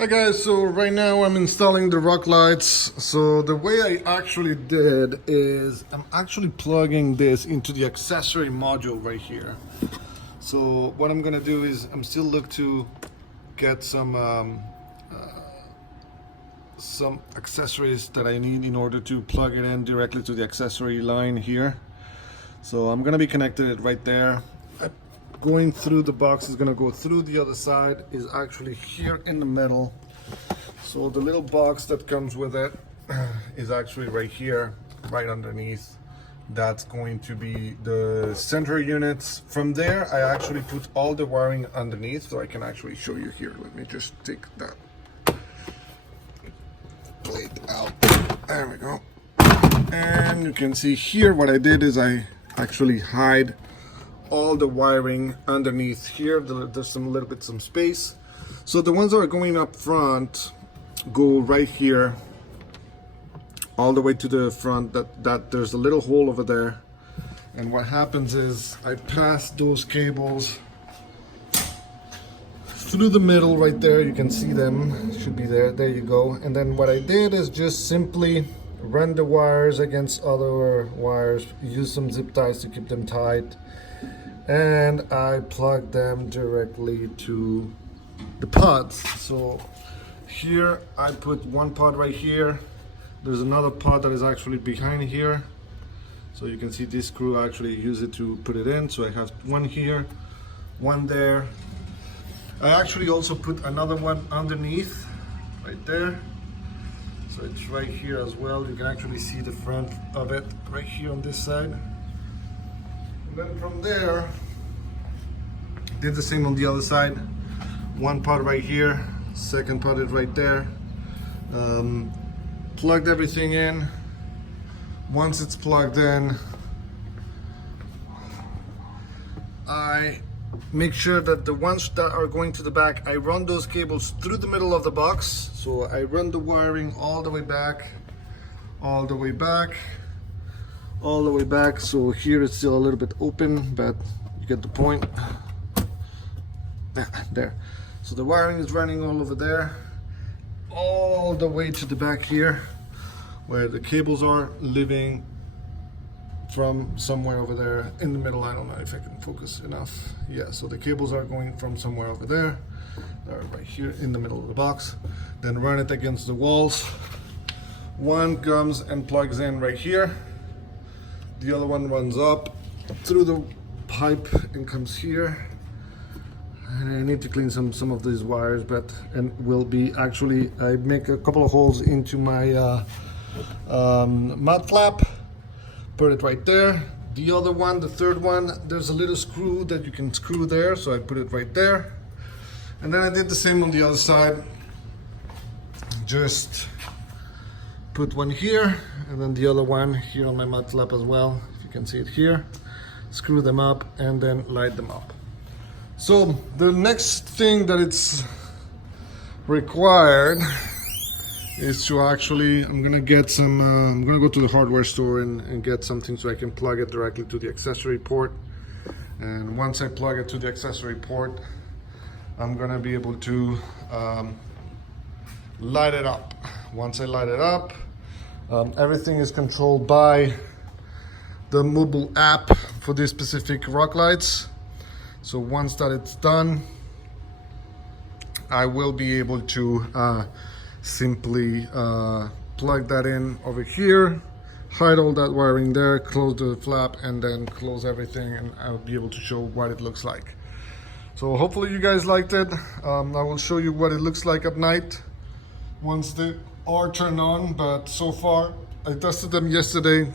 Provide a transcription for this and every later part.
Hi guys, so right now I'm installing the rock lights. So the way I actually did is I'm actually plugging this into the accessory module right here. So what I'm gonna do is I'm still look to get some accessories that I need in order to plug it in directly to the accessory line here. So I'm gonna be connected it right there. Going through the box is gonna go through the other side is actually here in the middle. So the little box that comes with it is actually right here, right underneath. That's going to be the center units. From there, I actually put all the wiring underneath, so I can actually show you here. Let me just take that plate out. There we go. And you can see here what I did is I actually hide all the wiring underneath here. There's some space. So the ones that are going up front go right here all the way to the front. That there's a little hole over there, and what happens is I pass those cables through the middle right there. You can see them, should be there you go. And then what I did is just simply run the wires against other wires, use some zip ties to keep them tight, and I plug them directly to the pods. So here I put one pod right here. There's another pod that is actually behind here. So you can see this screw, I actually use it to put it in. So I have one here, one there. I actually also put another one underneath right there. So it's right here as well. You can actually see the front of it right here on this side. And then from there, did the same on the other side. One pod right here, second pod is right there. Plugged everything in. Once it's plugged in, I make sure that the ones that are going to the back, I run those cables through the middle of the box. So I run the wiring all the way back, all the way back, all the way back. So here it's still a little bit open, but you get the point. There. So the wiring is running all over there, all the way to the back here, where the cables are living from somewhere over there in the middle. I don't know if I can focus enough. Yeah, so the cables are going from somewhere over there. They're right here in the middle of the box. Then run it against the walls. One comes and plugs in right here. The other one runs up through the pipe and comes here. And I need to clean some of these wires, but and will be actually, I make a couple of holes into my mud flap, put it right there. The other one, the third one, there's a little screw that you can screw there, so I put it right there. And then I did the same on the other side. Just put one here, and then the other one here on my mud flap as well, if you can see it here. Screw them up and then light them up. So the next thing that it's required is to actually, I'm gonna get some, I'm gonna go to the hardware store and get something so I can plug it directly to the accessory port. And once I plug it to the accessory port, I'm gonna be able to light it up. Once I light it up, everything is controlled by the mobile app for this specific rock lights. So once that it's done, I will be able to simply plug that in over here, hide all that wiring there, close the flap, and then close everything, and I'll be able to show what it looks like. So hopefully you guys liked it. I will show you what it looks like at night once they are turned on, but so far I tested them yesterday.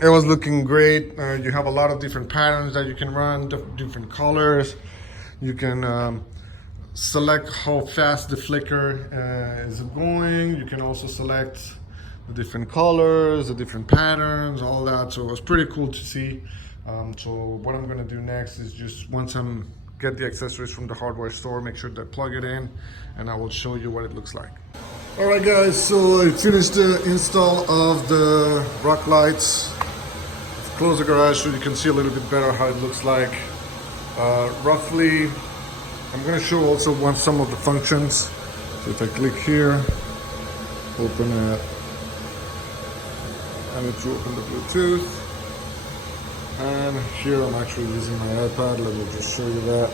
It was looking great. You have a lot of different patterns that you can run, different colors. You can select how fast the flicker is going. You can also select the different colors, the different patterns, all that. So it was pretty cool to see. So what I'm gonna do next is just once I'm get the accessories from the hardware store, make sure to plug it in, and I will show you what it looks like. All right guys, so I finished the install of the rock lights. Close the garage so you can see a little bit better how it looks like. Roughly I'm going to show also some of the functions. So if I click here, open it, I need to open the Bluetooth. And here I'm actually using my iPad. Let me just show you that.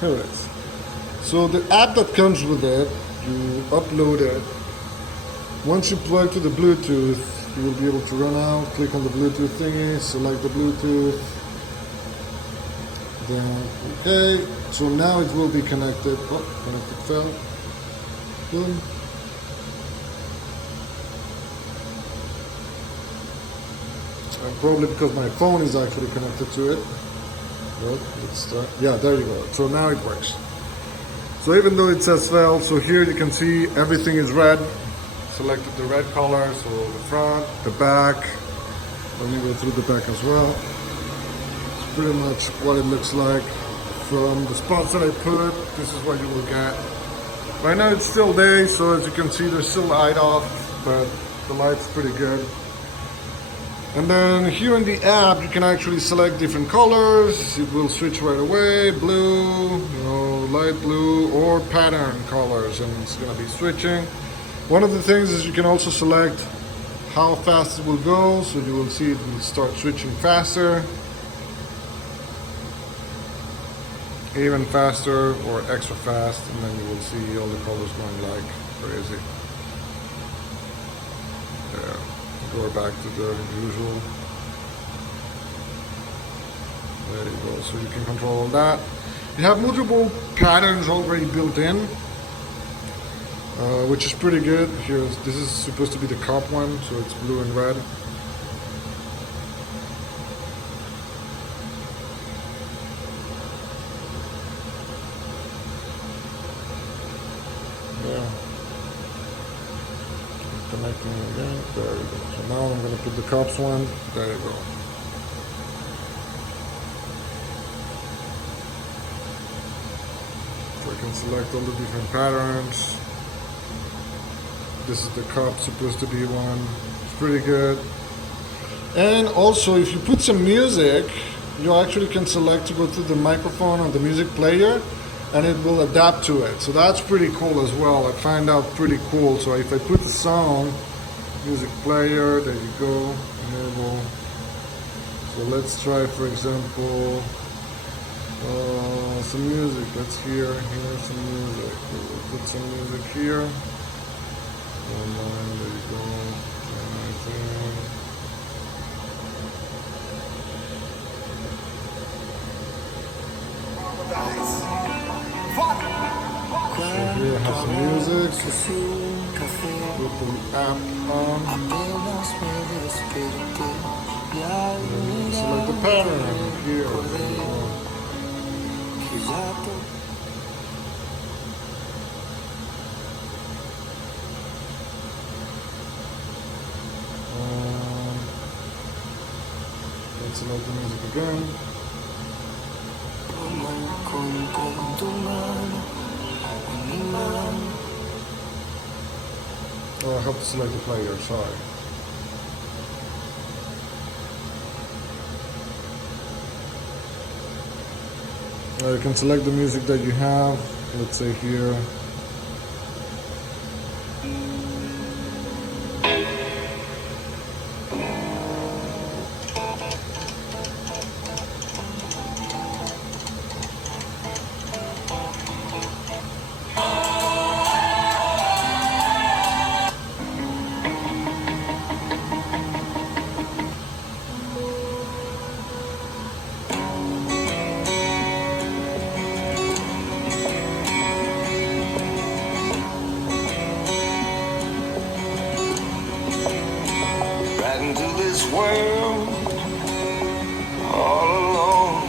Here it is. So the app that comes with it, you upload it. Once you plug to the Bluetooth, you will be able to run out, click on the Bluetooth thingy, select the Bluetooth. Then, okay, so now it will be connected. Oh, connected fell. Boom. And probably because my phone is actually connected to it. But let's start. Yeah, there you go. So now it works. So even though it says fell, so here you can see everything is red. Selected the red color, so the front, the back. Let me go through the back as well. It's pretty much what it looks like. From the spots that I put, this is what you will get. Right now it's still day, so as you can see there's still light off, but the light's pretty good. And then here in the app you can actually select different colors. It will switch right away, blue, light blue, or pattern colors, and it's going to be switching. One of the things is you can also select how fast it will go, so you will see it will start switching faster, even faster, or extra fast, and then you will see all the colors going like crazy. Yeah, go back to the usual. There you go, so you can control all that. You have multiple patterns already built in, which is pretty good. This is supposed to be the cop one, so it's blue and red. Yeah. Connecting again. There you go. So now I'm going to put the cops one. There you go. So I can select all the different patterns. This is the cop supposed to be one. It's pretty good. And also, if you put some music, you actually can select to go through the microphone on the music player, and it will adapt to it. So that's pretty cool as well. I find out pretty cool. So if I put the song, music player, there you go, enable. So let's try, for example, some music. Let's hear some music. We'll put some music here. Online, there you go. So here I have some music. Put the app on. And select the pattern here. Let's select the music again. Oh, I have to select the player, sorry. You can select the music that you have, let's say here. World all alone.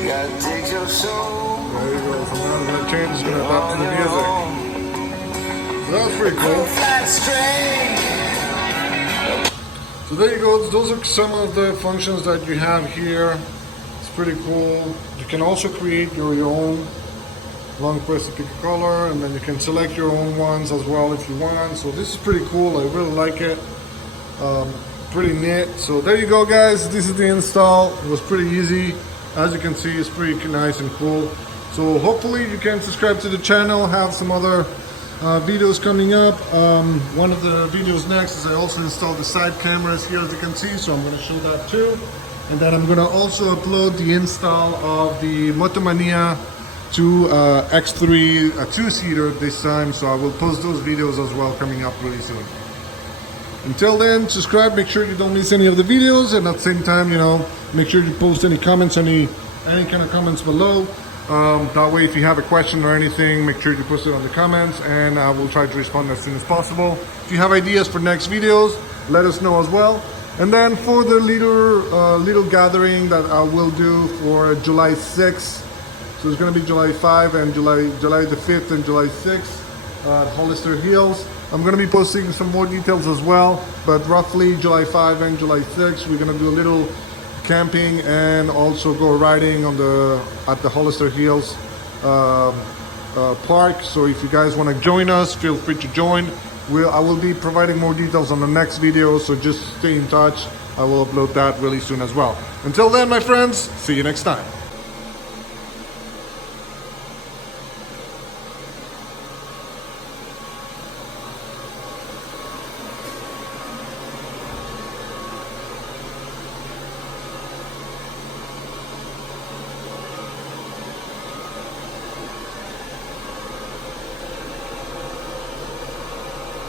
You gotta take your soul. There you go. So now that change is gonna adapt to the music. So that's pretty cool. So there you go. Those are some of the functions that you have here. It's pretty cool. You can also create your own. Long press to pick a color, and then you can select your own ones as well if you want. So this is pretty cool. I really like it. Pretty neat. So there you go, guys. This is the install. It was pretty easy. As you can see, it's pretty nice and cool. So hopefully you can subscribe to the channel, have some other videos coming up. One of the videos next is I also installed the side cameras here, as you can see, so I'm going to show that too. And then I'm going to also upload the install of the Motomania 2 X3, a two-seater this time, so I will post those videos as well coming up really soon. Until then, subscribe, make sure you don't miss any of the videos, and at the same time, you know, make sure you post any comments, any kind of comments below. That way, if you have a question or anything, make sure you post it on the comments, and I will try to respond as soon as possible. If you have ideas for next videos, let us know as well. And then for the little gathering that I will do for July 6th, so it's going to be July 5 and July the 5th and July 6th at Hollister Hills. I'm going to be posting some more details as well, but roughly July 5 and July 6th, we're going to do a little camping and also go riding at the Hollister Hills park. So if you guys want to join us, feel free to join. I will be providing more details on the next video, so just stay in touch. I will upload that really soon as well. Until then, my friends, see you next time.